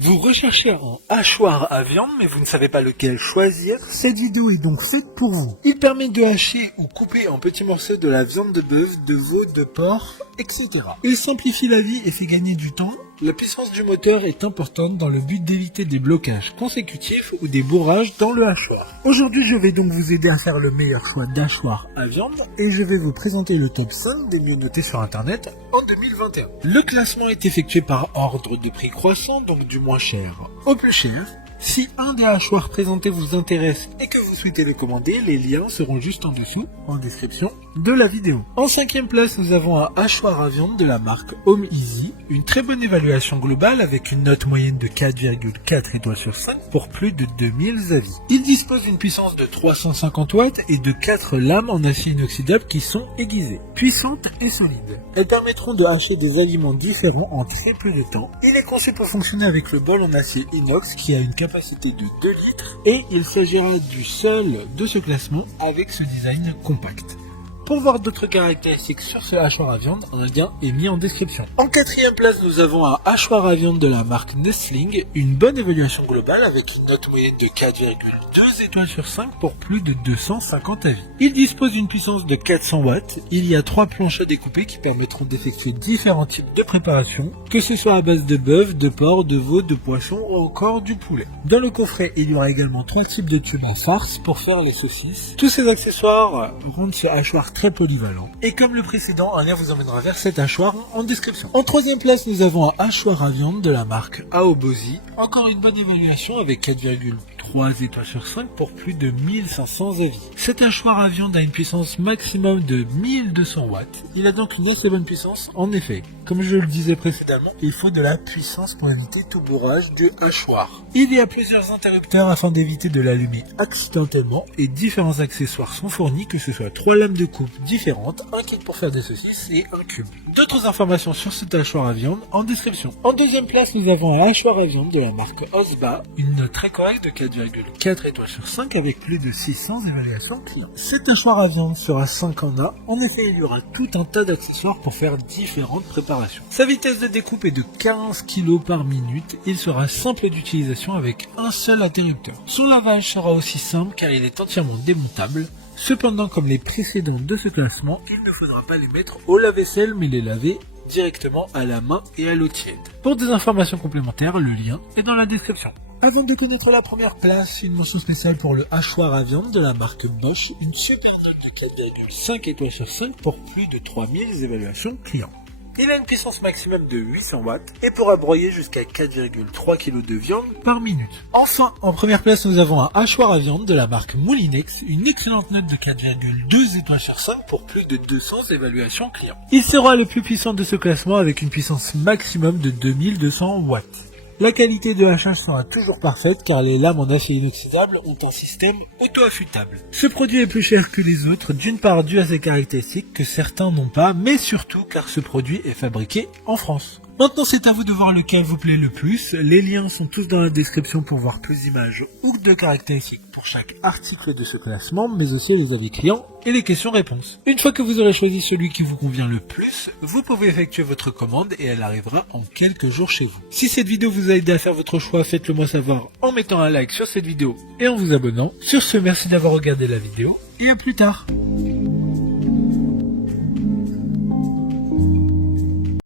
Vous recherchez un hachoir à viande mais vous ne savez pas lequel choisir? Cette vidéo est donc faite pour vous. Il permet de hacher ou couper en petits morceaux de la viande de bœuf, de veau, de porc, etc. Il simplifie la vie et fait gagner du temps. La puissance du moteur est importante dans le but d'éviter des blocages consécutifs ou des bourrages dans le hachoir. Aujourd'hui, je vais donc vous aider à faire le meilleur choix d'hachoir à viande et je vais vous présenter le top 5 des mieux notés sur internet en 2021. Le classement est effectué par ordre de prix croissant, donc du moins cher au plus cher. Si un des hachoirs présentés vous intéresse et que vous souhaitez le commander, les liens seront juste en dessous, en description de la vidéo. En 5e place, nous avons un hachoir à viande de la marque Home Easy. Une très bonne évaluation globale avec une note moyenne de 4,4 étoiles sur 5 pour plus de 2000 avis. Il dispose d'une puissance de 350 watts et de 4 lames en acier inoxydable qui sont aiguisées, puissantes et solides. Elles permettront de hacher des aliments différents en très peu de temps. Il est conçu pour fonctionner avec le bol en acier inox qui a une capacité de 2 litres et il s'agira du seul de ce classement avec ce design compact. Pour voir d'autres caractéristiques sur ce hachoir à viande, un lien est mis en description. En 4e place, nous avons un hachoir à viande de la marque Nestling, une bonne évaluation globale avec une note moyenne de 4,2 étoiles sur 5 pour plus de 250 avis. Il dispose d'une puissance de 400 watts, il y a 3 planches à découper qui permettront d'effectuer différents types de préparations, que ce soit à base de bœuf, de porc, de veau, de poisson ou encore du poulet. Dans le coffret, il y aura également 3 types de tubes à farce pour faire les saucisses. Tous ces accessoires rendent ce hachoir très polyvalent. Et comme le précédent, un lien vous emmènera vers cet hachoir en description. En 3e place, nous avons un hachoir à viande de la marque Aobozi. Encore une bonne évaluation avec 4,3 étoiles sur 5 pour plus de 1500 avis. Cet hachoir à viande a une puissance maximum de 1200 watts. Il a donc une assez bonne puissance en effet. Comme je le disais précédemment, il faut de la puissance pour éviter tout bourrage du hachoir. Il y a plusieurs interrupteurs afin d'éviter de l'allumer accidentellement et différents accessoires sont fournis, que ce soit 3 lames de coupe différentes, un kit pour faire des saucisses et un cube. D'autres informations sur cet hachoir à viande en description. En 2e place, nous avons un hachoir à viande de la marque Osba, une note très correcte de 4,4 étoiles sur 5 avec plus de 600 évaluations clients. Cet hachoir à viande sera 5 en A. En effet, il y aura tout un tas d'accessoires pour faire différentes préparations. Sa vitesse de découpe est de 15 kg par minute. Il sera simple d'utilisation avec un seul interrupteur. Son lavage sera aussi simple car il est entièrement démontable. Cependant, comme les précédents de ce classement, il ne faudra pas les mettre au lave-vaisselle mais les laver directement à la main et à l'eau tiède. Pour des informations complémentaires, le lien est dans la description. Avant de connaître la première place, une mention spéciale pour le hachoir à viande de la marque Bosch, une super note de 4,5 étoiles sur 5 pour plus de 3000 évaluations clients. Il a une puissance maximum de 800 watts et pourra broyer jusqu'à 4,3 kg de viande par minute. Enfin, en première place, nous avons un hachoir à viande de la marque Moulinex, une excellente note de 4,2 étoiles sur 5 pour plus de 200 évaluations clients. Il sera le plus puissant de ce classement avec une puissance maximum de 2200 watts. La qualité de hachage sera toujours parfaite car les lames en acier inoxydable ont un système auto-affûtable. Ce produit est plus cher que les autres, d'une part dû à ses caractéristiques que certains n'ont pas, mais surtout car ce produit est fabriqué en France. Maintenant, c'est à vous de voir lequel vous plaît le plus. Les liens sont tous dans la description pour voir plus d'images ou de caractéristiques pour chaque article de ce classement, mais aussi les avis clients et les questions-réponses. Une fois que vous aurez choisi celui qui vous convient le plus, vous pouvez effectuer votre commande et elle arrivera en quelques jours chez vous. Si cette vidéo vous a aidé à faire votre choix, faites-le moi savoir en mettant un like sur cette vidéo et en vous abonnant. Sur ce, merci d'avoir regardé la vidéo et à plus tard.